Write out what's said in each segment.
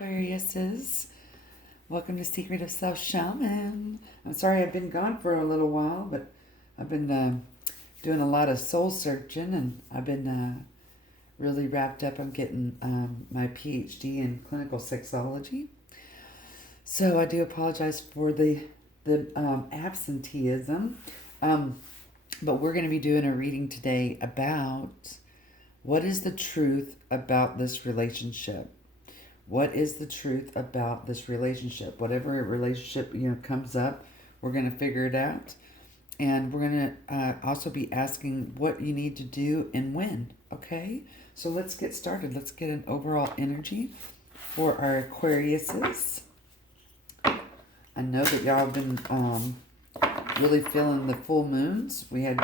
Aquariuses, welcome to Secret of Self Shaman. I'm sorry I've been gone for a little while, but I've been doing a lot of soul searching, and I've been really wrapped up on getting my PhD in clinical sexology. So I do apologize for the absenteeism, um, but we're going to be doing a reading today about what is the truth about this relationship. What is the truth about this relationship? Whatever relationship comes up, we're going to figure it out, and we're going to also be asking what you need to do and when. Okay, so let's get started. Let's get an overall energy for our Aquariuses. I know that y'all have been really feeling the full moons. We had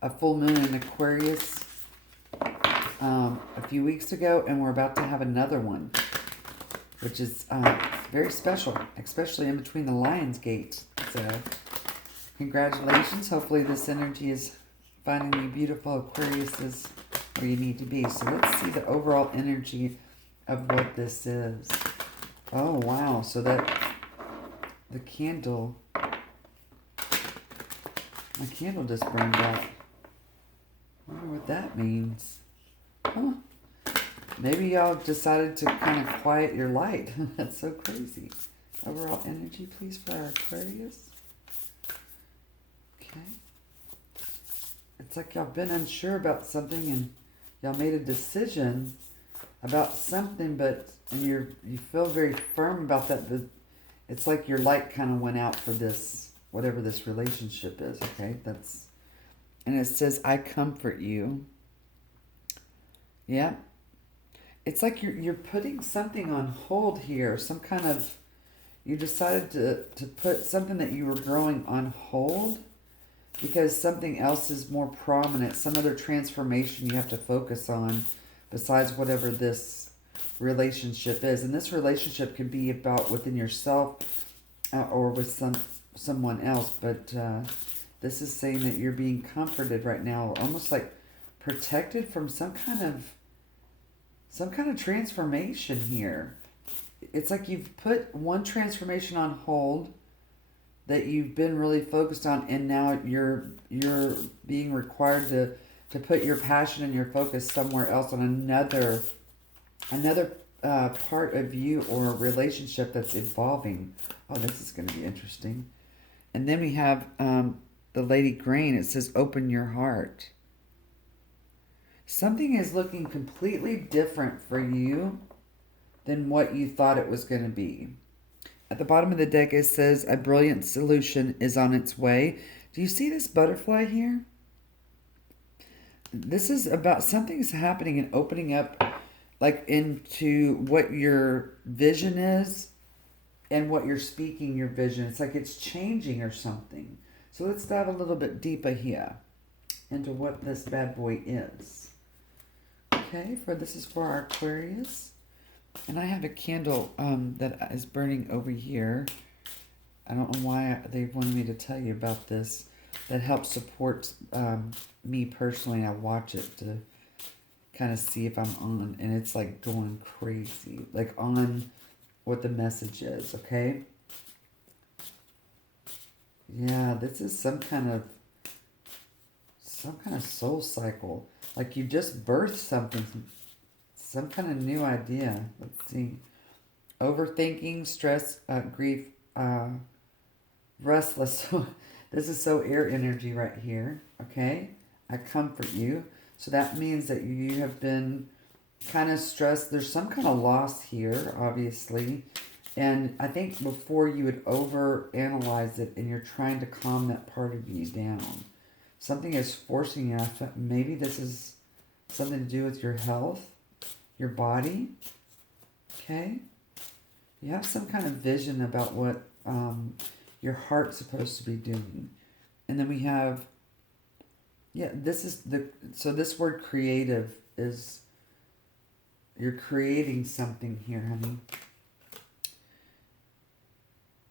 a full moon in Aquarius a few weeks ago, and we're about to have another one, which is very special, especially in between the Lion's Gate. So, congratulations. Hopefully, this energy is finding you beautiful Aquariuses where you need to be. So, let's see the overall energy of what this is. Oh, wow. So, the candle, my candle just burned out. I wonder what that means. Huh. Maybe y'all decided to kind of quiet your light. That's so crazy. Overall energy, please, for our Aquarius. Okay. It's like y'all been unsure about something and y'all made a decision about something, and you feel very firm about that, but it's like your light kind of went out for this, whatever this relationship is, okay? And it says, I comfort you. Yeah. It's like you're putting something on hold here, some kind of, you decided to put something that you were growing on hold because something else is more prominent, some other transformation you have to focus on besides whatever this relationship is. And this relationship can be about within yourself or with someone else, but this is saying that you're being comforted right now, almost like protected from some kind of transformation here. It's like you've put one transformation on hold that you've been really focused on, and now you're being required to put your passion and your focus somewhere else on another part of you or a relationship that's evolving. Oh, this is going to be interesting. And then we have the Lady Grain. It says, open your heart. Something is looking completely different for you than what you thought it was going to be. At the bottom of the deck, it says, a brilliant solution is on its way. Do you see this butterfly here? This is about something's happening and opening up, like, into what your vision is and what you're speaking your vision. It's like it's changing or something. So let's dive a little bit deeper here into what this bad boy is. Okay, this is for our Aquarius. And I have a candle that is burning over here. I don't know why they wanted me to tell you about this. That helps support me personally. I watch it to kind of see if I'm on. And it's like going crazy. Like on what the message is, okay? Yeah, this is some kind of soul cycle. Like you just birthed something, some kind of new idea. Let's see. Overthinking, stress, grief, restless. This is so air energy right here. Okay. I comfort you. So that means that you have been kind of stressed. There's some kind of loss here, obviously. And I think before you would overanalyze it and you're trying to calm that part of you down. Something is forcing you. Maybe this is something to do with your health, your body. Okay? You have some kind of vision about what your heart's supposed to be doing. And then we have, so this word creative is, you're creating something here, honey.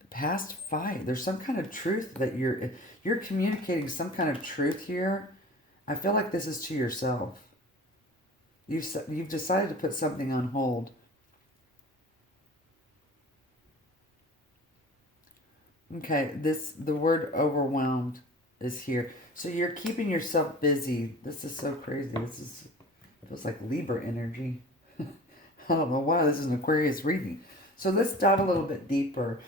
Past fight. There's some kind of truth that you're communicating some kind of truth here. I feel like this is to yourself. You've decided to put something on hold. Okay, the word overwhelmed is here. So you're keeping yourself busy. This is so crazy. Feels like Libra energy. I don't know why this is an Aquarius reading. So let's dive a little bit deeper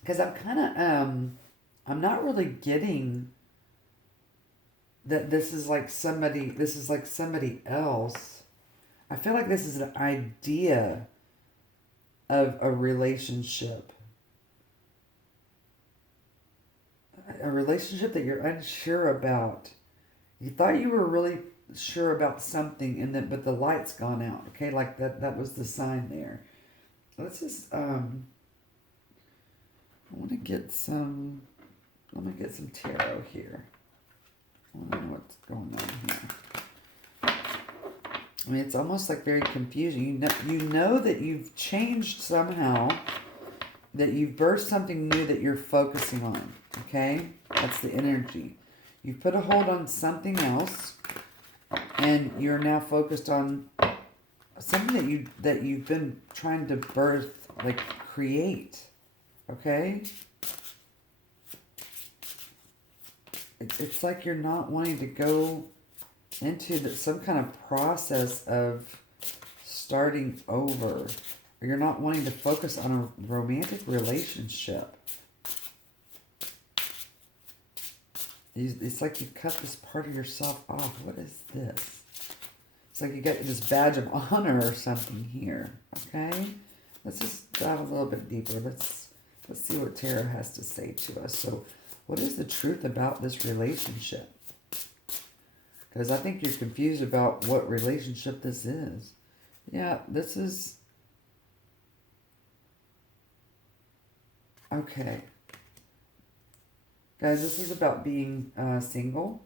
because I'm not really getting that this is like somebody else. I feel like this is an idea of a relationship that you're unsure about. You thought you were really sure about something, and then but the light's gone out. Okay, like that was the sign there. Let's just I want to get some. Let me get some tarot here. I want to know what's going on here. I mean, it's almost like very confusing. You know that you've changed somehow, that you've birthed something new that you're focusing on. Okay, that's the energy. You've put a hold on something else, and you're now focused on something that you've been trying to birth, like create. Okay. It's like you're not wanting to go into some kind of process of starting over. Or you're not wanting to focus on a romantic relationship. It's like you cut this part of yourself off. What is this? It's like you got this badge of honor or something here. Okay? Let's just dive a little bit deeper. Let's see what tarot has to say to us. So, what is the truth about this relationship? Because I think you're confused about what relationship this is. Yeah, this is... Okay. Guys, this is about being single.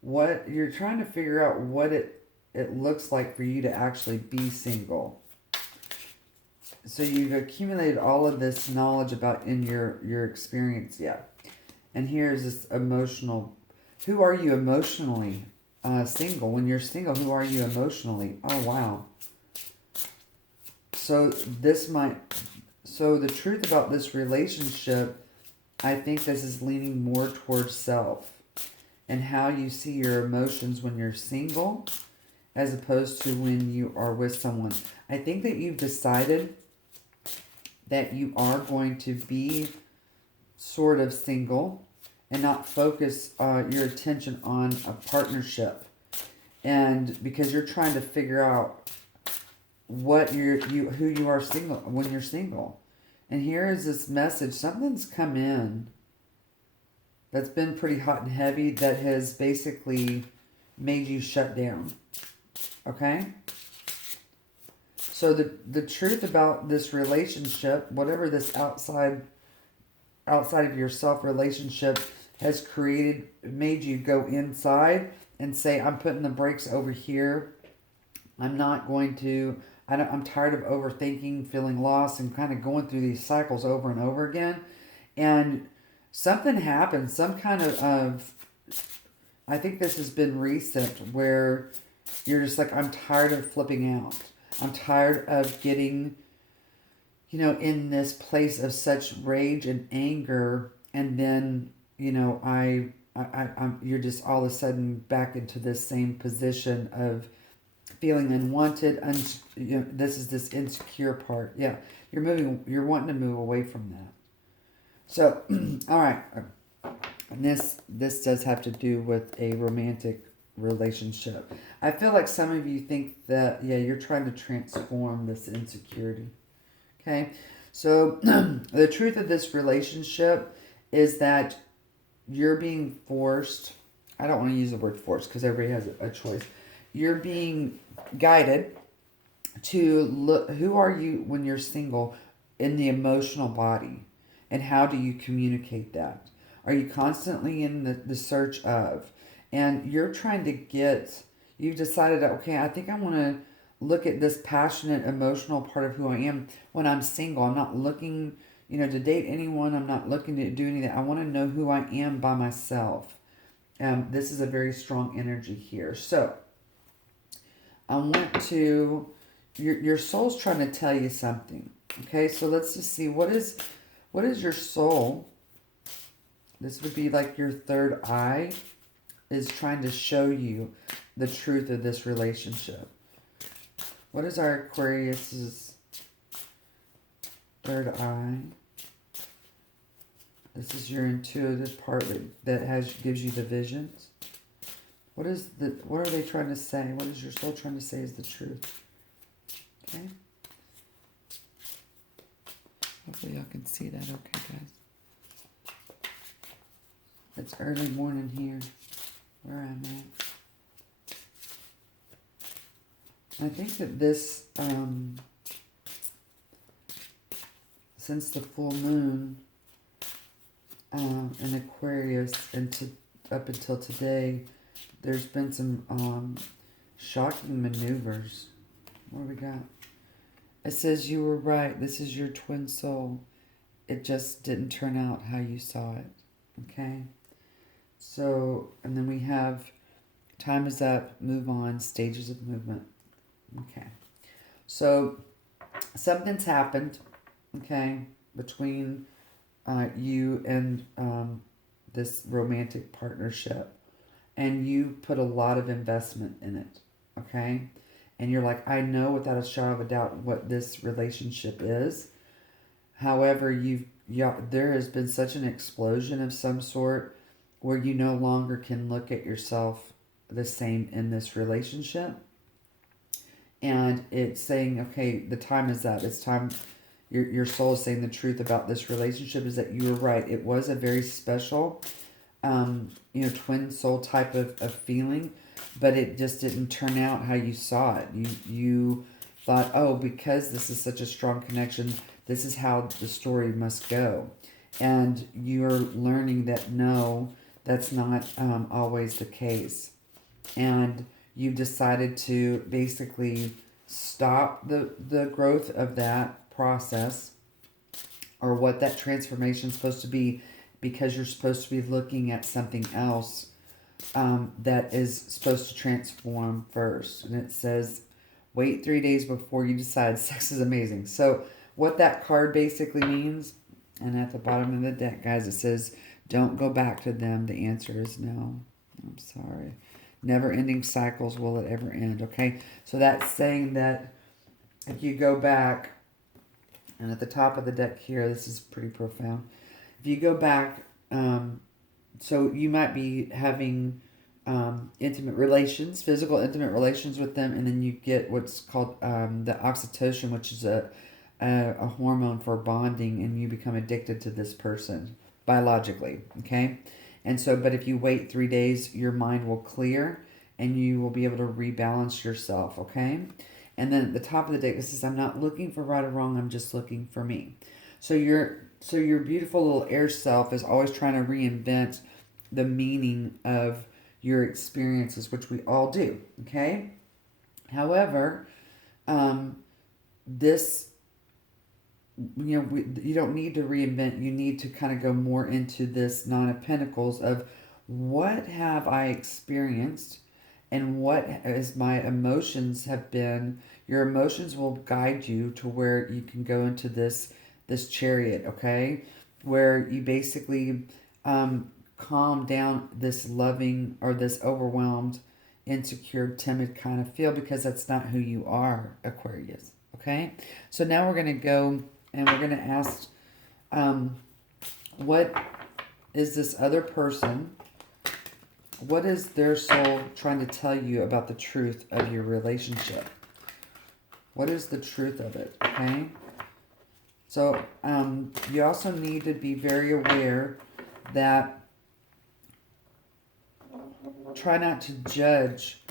What you're trying to figure out what it looks like for you to actually be single. So you've accumulated all of this knowledge about in your experience, yeah. And here's this emotional. Who are you emotionally? Single. When you're single, who are you emotionally? Oh wow. So the truth about this relationship, I think this is leaning more towards self and how you see your emotions when you're single as opposed to when you are with someone. I think that you've decided that you are going to be sort of single and not focus your attention on a partnership. And because you're trying to figure out what who you are single when you're single. And here is this message. Something's come in that's been pretty hot and heavy that has basically made you shut down. Okay? So the truth about this relationship, whatever this outside of yourself relationship has made you go inside and say, I'm putting the brakes over here. I'm tired of overthinking, feeling lost, and kind of going through these cycles over and over again. And something happened, some kind of I think this has been recent, where you're just like, I'm tired of flipping out. I'm tired of getting, in this place of such rage and anger, and then, you're just all of a sudden back into this same position of feeling unwanted. This is this insecure part. Yeah, you're wanting to move away from that. So, all right, and this does have to do with a romantic relationship. I feel like some of you think that, yeah, you're trying to transform this insecurity. Okay, so the truth of this relationship is that you're being forced. I don't want to use the word forced because everybody has a choice. You're being guided to look. Who are you when you're single in the emotional body, and how do you communicate that? Are you constantly in the search of, and you're trying to you've decided, okay, I think I want to look at this passionate, emotional part of who I am when I'm single. I'm not looking, to date anyone. I'm not looking to do anything. I want to know who I am by myself. This is a very strong energy here. So, I want to, your soul's trying to tell you something. Okay, so let's just see, what is What is your soul? This would be like your third eye is trying to show you the truth of this relationship. What is our Aquarius's third eye? This is your intuitive part that gives you the visions. What are they trying to say? What is your soul trying to say is the truth? Okay. Hopefully y'all can see that okay, guys. It's early morning here where I'm at. I think that this, since the full moon in Aquarius and up until today, there's been some shocking maneuvers. What do we got? It says you were right. This is your twin soul. It just didn't turn out how you saw it. Okay? So, and then we have time is up, move on, stages of movement. Okay. So, something's happened, okay, between you and this romantic partnership. And you put a lot of investment in it, okay? And you're like, I know without a shadow of a doubt what this relationship is. However, there has been such an explosion of some sort where you no longer can look at yourself the same in this relationship. And it's saying, okay, the time is up. It's time. Your soul is saying the truth about this relationship is that you were right. It was a very special, twin soul type of feeling, but it just didn't turn out how you saw it. You thought, oh, because this is such a strong connection, this is how the story must go. And you're learning that no, that's not always the case. And you've decided to basically stop the growth of that process or what that transformation is supposed to be, because you're supposed to be looking at something else that is supposed to transform first. And it says, wait 3 days before you decide. Sex is amazing. So what that card basically means, and at the bottom of the deck, guys, it says, don't go back to them. The answer is no. I'm sorry. Never-ending cycles, will it ever end? Okay, so that's saying that if you go back, and at the top of the deck here, this is pretty profound. If you go back, so you might be having intimate relations, physical intimate relations with them, and then you get what's called the oxytocin, which is a hormone for bonding, and you become addicted to this person biologically, okay? And so, but if you wait 3 days, your mind will clear, and you will be able to rebalance yourself, okay? And then at the top of the deck, it says, I'm not looking for right or wrong, I'm just looking for me. So your beautiful little air self is always trying to reinvent the meaning of your experiences, which we all do, okay? However, this, you don't need to reinvent. You need to kind of go more into this Nine of Pentacles of what have I experienced and what is my emotions have been. Your emotions will guide you to where you can go into this chariot, okay? Where you basically calm down this loving or this overwhelmed, insecure, timid kind of feel, because that's not who you are, Aquarius, okay? So now we're going to go and we're going to ask, what is this other person, what is their soul trying to tell you about the truth of your relationship? What is the truth of it, okay? So you also need to be very aware that try not to judge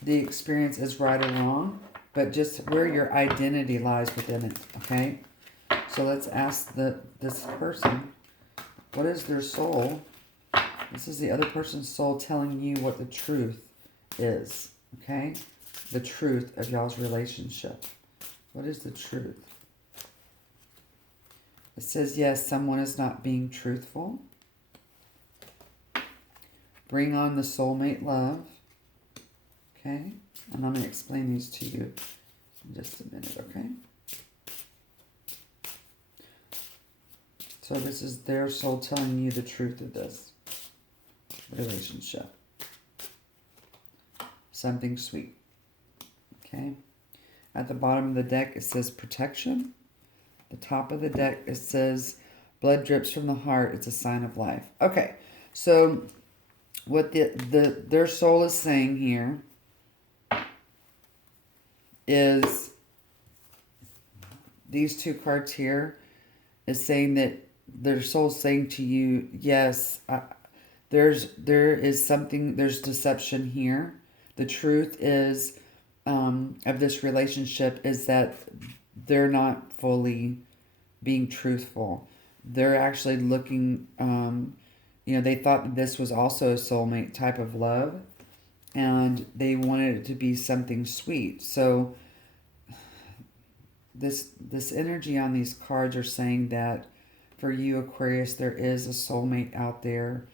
the experience as right or wrong, but just where your identity lies within it, okay? So let's ask this person, what is their soul? This is the other person's soul telling you what the truth is, okay? The truth of y'all's relationship. What is the truth? It says, yes, someone is not being truthful. Bring on the soulmate love. Okay? And I'm going to explain these to you in just a minute, okay? So this is their soul telling you the truth of this relationship. Something sweet. Okay. At the bottom of the deck, it says protection. The top of the deck, it says blood drips from the heart. It's a sign of life. Okay. So what their soul is saying here is these two cards here is saying that their soul's saying to you, yes, there is something, there's deception here. The truth is of this relationship is that they're not fully being truthful. They're actually looking, they thought that this was also a soulmate type of love, and they wanted it to be something sweet. So this energy on these cards are saying that for you, Aquarius, there is a soulmate out there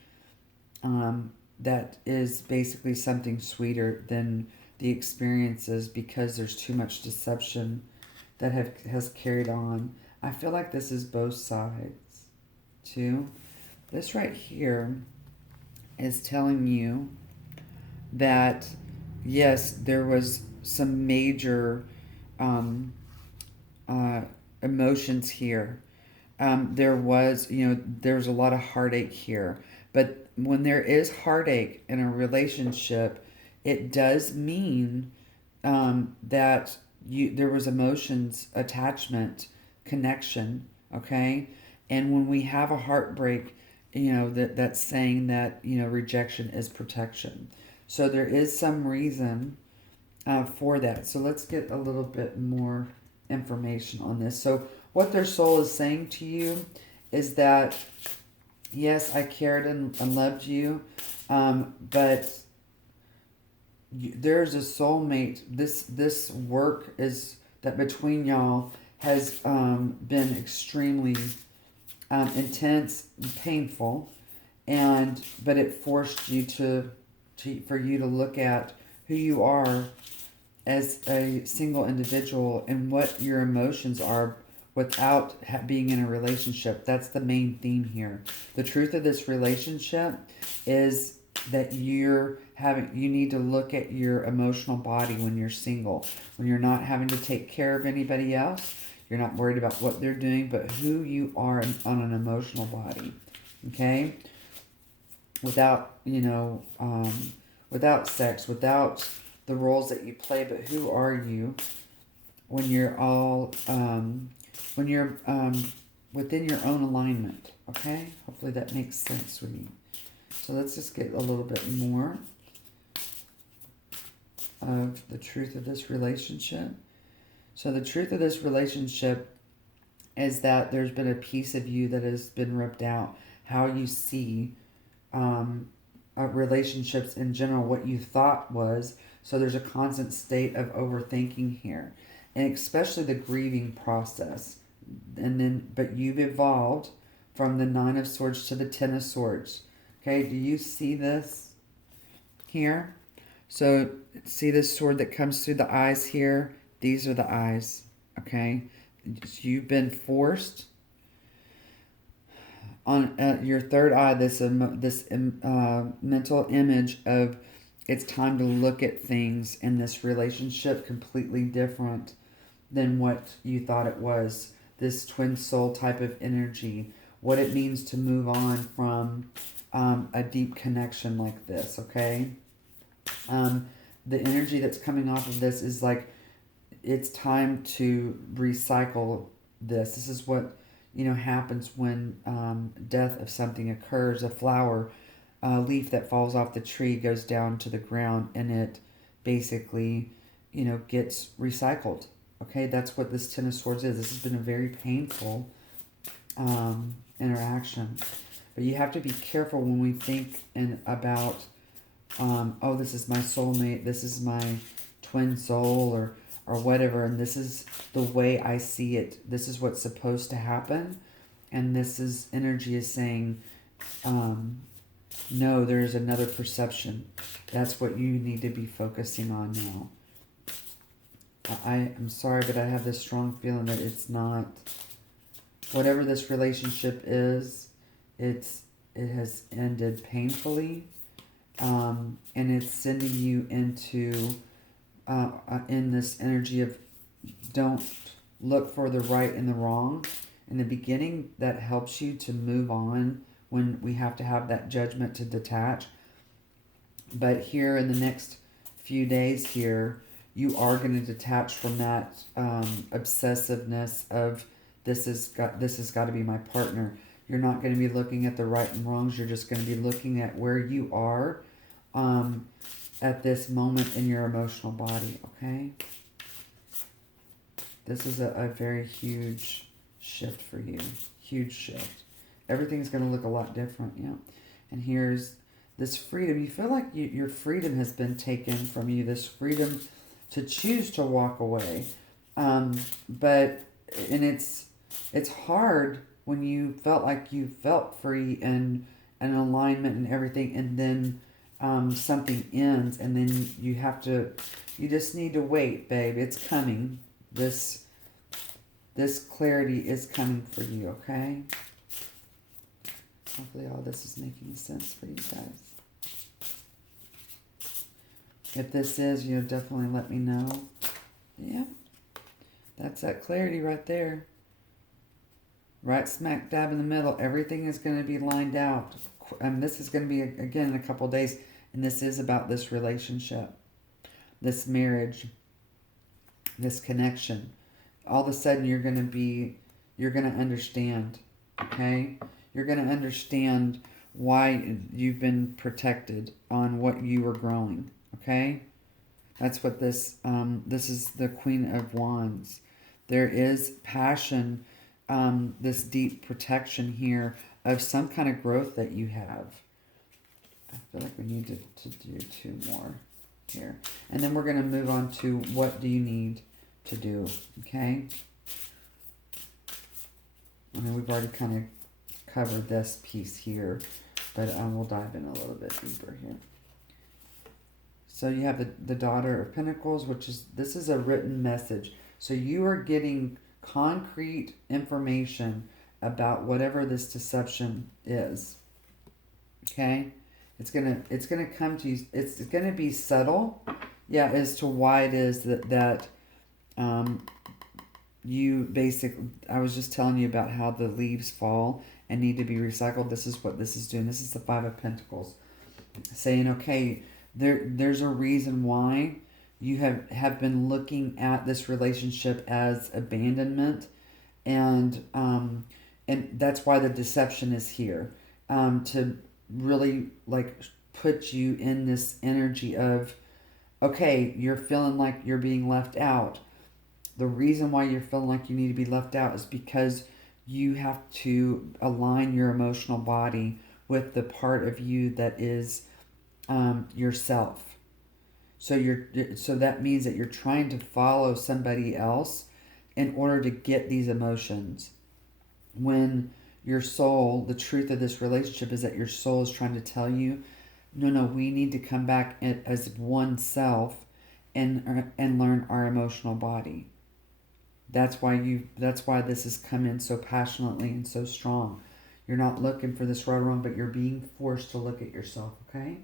that is basically something sweeter than the experiences, because there's too much deception that has carried on. I feel like this is both sides too. This right here is telling you that yes, there was some major emotions here. There's a lot of heartache here. But when there is heartache in a relationship, it does mean that there was emotions, attachment, connection, okay? And when we have a heartbreak, that's saying that, rejection is protection. So there is some reason for that. So let's get a little bit more information on this. So what their soul is saying to you is that, yes, I cared and loved you, but there's a soulmate. This work is that between y'all has been extremely intense, and painful, but it forced you for you to look at who you are as a single individual and what your emotions are without being in a relationship. That's the main theme here. The truth of this relationship is that you need to look at your emotional body when you're single, when you're not having to take care of anybody else. You're not worried about what they're doing, but who you are on an emotional body. Okay? Without, without sex, without the roles that you play, but who are you when you're all, within your own alignment. Okay? Hopefully that makes sense with you. So let's just get a little bit more of the truth of this relationship. So the truth of this relationship is that there's been a piece of you that has been ripped out. How you see relationships in general, what you thought was. So there's a constant state of overthinking here, and especially the grieving process. But you've evolved from the 9 of Swords to the 10 of Swords. Okay, do you see this here? So see this sword that comes through the eyes here? These are the eyes, okay? You've been forced on your third eye, this mental image of it's time to look at things in this relationship completely different than what you thought it was. This twin soul type of energy, what it means to move on from a deep connection like this, okay? The energy that's coming off of this is like, it's time to recycle this. This is what, happens when death of something occurs. A flower, a leaf that falls off the tree goes down to the ground, and it basically, gets recycled. Okay, that's what this Ten of Swords is. This has been a very painful interaction. But you have to be careful when we think about, oh, this is my soulmate, this is my twin soul, or whatever, and this is the way I see it. This is what's supposed to happen, and energy is saying, no, there's another perception. That's what you need to be focusing on now. I am sorry, but I have this strong feeling that it's not whatever this relationship is, it has ended painfully, and it's sending you into in this energy of don't look for the right and the wrong. In the beginning, that helps you to move on when we have to have that judgment to detach. But here in the next few days here, you are going to detach from that obsessiveness of this has got to be my partner. You're not going to be looking at the right and wrongs. You're just going to be looking at where you are at this moment in your emotional body, okay? This is a very huge shift for you. Huge shift. Everything's going to look a lot different, yeah. And here's this freedom. You feel like your freedom has been taken from you. This freedom to choose to walk away. But it's hard when you felt like you felt free and an alignment and everything, and then something ends, and then you just need to wait, babe. It's coming. This clarity is coming for you, okay? Hopefully all this is making sense for you guys. If this is, definitely let me know. Yeah. That's that clarity right there. Right smack dab in the middle. Everything is going to be lined out. This is going to be, again, in a couple of days. And this is about this relationship. This marriage. This connection. All of a sudden you're going to understand. Okay? You're going to understand why you've been protected on what you were growing. Okay? That's what this is the Queen of Wands. There is passion, this deep protection here of some kind of growth that you have. I feel like we need to do 2 more here. And then we're going to move on to what do you need to do, okay? I mean, we've already kind of covered this piece here, but we'll dive in a little bit deeper here. So you have the Daughter of Pentacles, this is a written message. So you are getting concrete information about whatever this deception is. Okay? It's gonna come to you. It's gonna be subtle, yeah, as to why it is that you basically. I was just telling you about how the leaves fall and need to be recycled. This is what this is doing. This is the Five of Pentacles, saying, okay, there's a reason why you have been looking at this relationship as abandonment, and that's why the deception is here, to really like put you in this energy of, okay, you're feeling like you're being left out. The reason why you're feeling like you need to be left out is because you have to align your emotional body with the part of you that is yourself. So that means that you're trying to follow somebody else in order to get these emotions. When your soul, the truth of this relationship is that your soul is trying to tell you, no, we need to come back as one self and learn our emotional body. That's why this has come in so passionately and so strong. You're not looking for this right or wrong, but you're being forced to look at yourself, okay?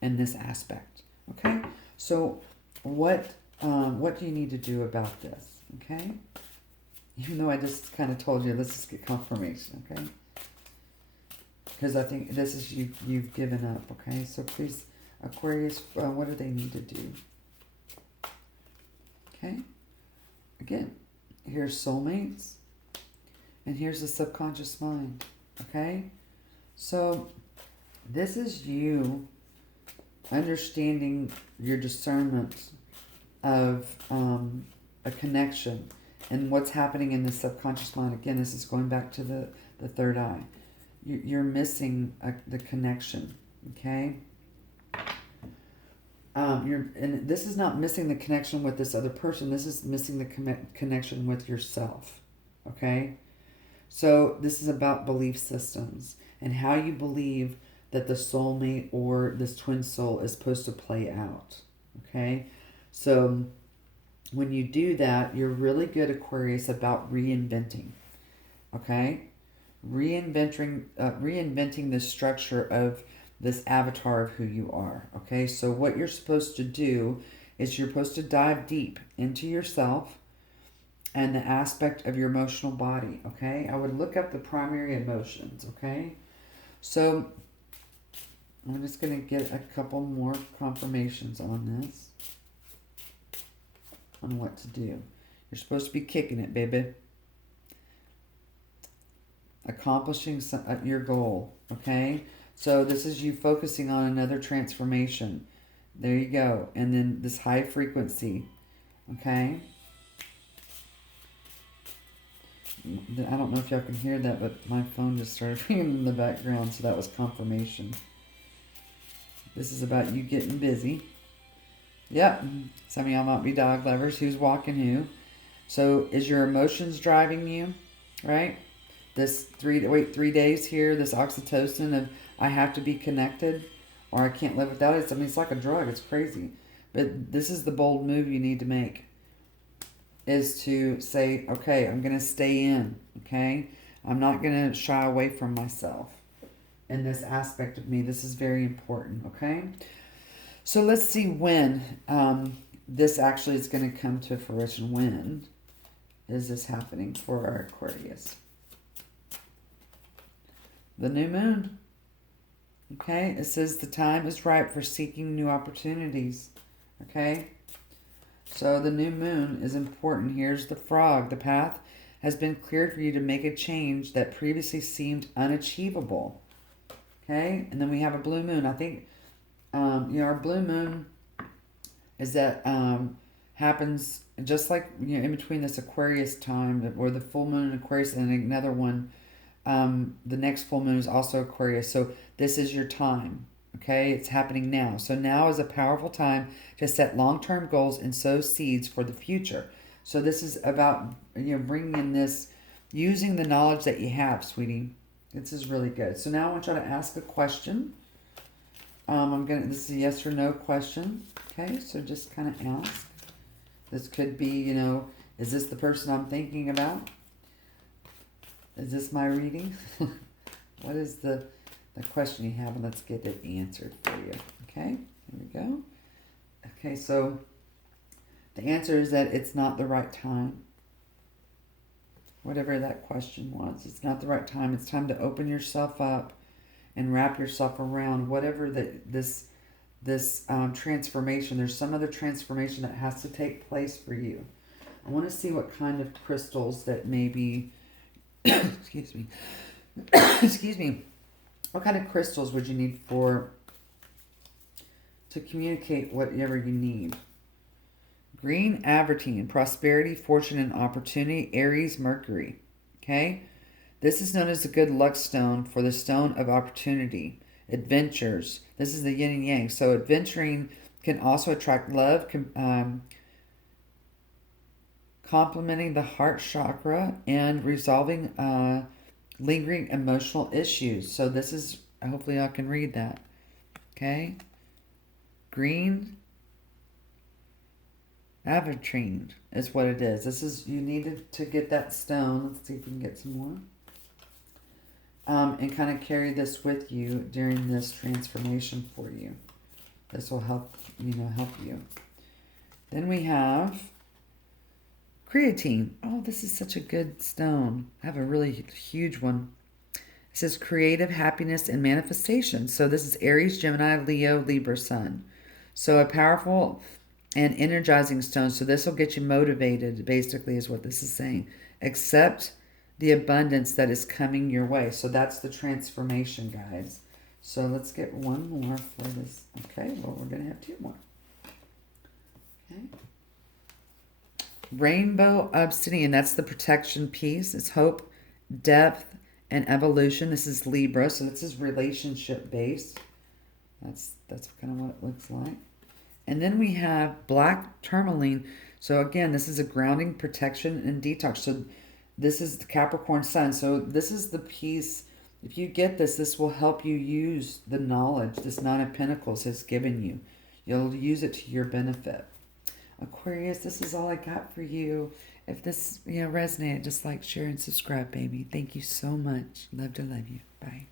In this aspect, okay? So what do you need to do about this, okay? Even though I just kind of told you, let's just get confirmation, okay? Because I think this is you've given up, okay? So please, Aquarius, what do they need to do? Okay? Again, here's soulmates, and here's the subconscious mind, okay? So this is you understanding your discernment of a connection and what's happening in the subconscious mind. Again, this is going back to the third eye. You're missing the connection, okay? And this is not missing the connection with this other person. This is missing the connection with yourself, okay? So this is about belief systems and how you believe that the soulmate or this twin soul is supposed to play out, okay? So when you do that, you're really good, Aquarius, about reinventing. okay? Reinventing the structure of this avatar of who you are, okay? So what you're supposed to do is you're supposed to dive deep into yourself and the aspect of your emotional body, okay? I would look up the primary emotions, okay? So I'm just going to get a couple more confirmations on this, on what to do. You're supposed to be kicking it, baby. Accomplishing your goal, okay? So this is you focusing on another transformation. There you go. And then this high frequency, okay? I don't know if y'all can hear that, but my phone just started ringing in the background, so that was confirmation. This is about you getting busy. Yep. Some of y'all might be dog lovers. Who's walking who? So is your emotions driving you, right? This 3 days here, this oxytocin of I have to be connected or I can't live without it. I mean, it's like a drug. It's crazy. But this is the bold move you need to make, is to say, okay, I'm going to stay in, okay? I'm not going to shy away from myself in this aspect of me. This is very important, okay? So let's see when this actually is going to come to fruition. When is this happening for our Aquarius? The new moon. Okay, it says the time is ripe for seeking new opportunities. Okay, so the new moon is important. Here's the frog. The path has been cleared for you to make a change that previously seemed unachievable. Okay, and then we have a blue moon. I think, our blue moon is that happens just like, in between this Aquarius time, or the full moon in Aquarius and another one. The next full moon is also Aquarius. So this is your time. Okay, it's happening now. So now is a powerful time to set long-term goals and sow seeds for the future. So this is about, bringing in this, using the knowledge that you have, sweetie. This is really good. So now I want you to ask a question. This is a yes or no question. Okay, so just kind of ask. This could be, is this the person I'm thinking about? Is this my reading? What is the question you have? And let's get it answered for you. Okay, here we go. Okay, so the answer is that it's not the right time. Whatever that question was, it's not the right time. It's time to open yourself up and wrap yourself around whatever this transformation. There's some other transformation that has to take place for you. I want to see what kind of crystals that maybe... excuse me. Excuse me. What kind of crystals would you need to communicate whatever you need? Green Avertine, prosperity, fortune, and opportunity. Aries, Mercury. Okay? This is known as the good luck stone for the stone of opportunity. Adventures. This is the yin and yang. So adventuring can also attract love, complementing the heart chakra and resolving lingering emotional issues. So this is, hopefully I can read that. Okay? Green Avertine is what it is. This is, you needed to get that stone. Let's see if we can get some more. And kind of carry this with you during this transformation for you. This will help you. Then we have creatine. Oh, this is such a good stone. I have a really huge one. It says creative happiness and manifestation. So this is Aries, Gemini, Leo, Libra, Sun. So a powerful and energizing stone. So this will get you motivated, basically, is what this is saying. Accept the abundance that is coming your way. So that's the transformation, guys. So let's get one more for this. Okay, well, we're going to have two more. Okay. Rainbow Obsidian, that's the protection piece. It's hope, depth, and evolution. This is Libra, so this is relationship based. That's kind of what it looks like. And then we have black tourmaline. So again, this is a grounding, protection, and detox. So this is the Capricorn Sun. So this is the piece. If you get this, this will help you use the knowledge this Nine of Pentacles has given you. You'll use it to your benefit. Aquarius, this is all I got for you. If this resonated, just like, share, and subscribe, baby. Thank you so much. Love to love you. Bye.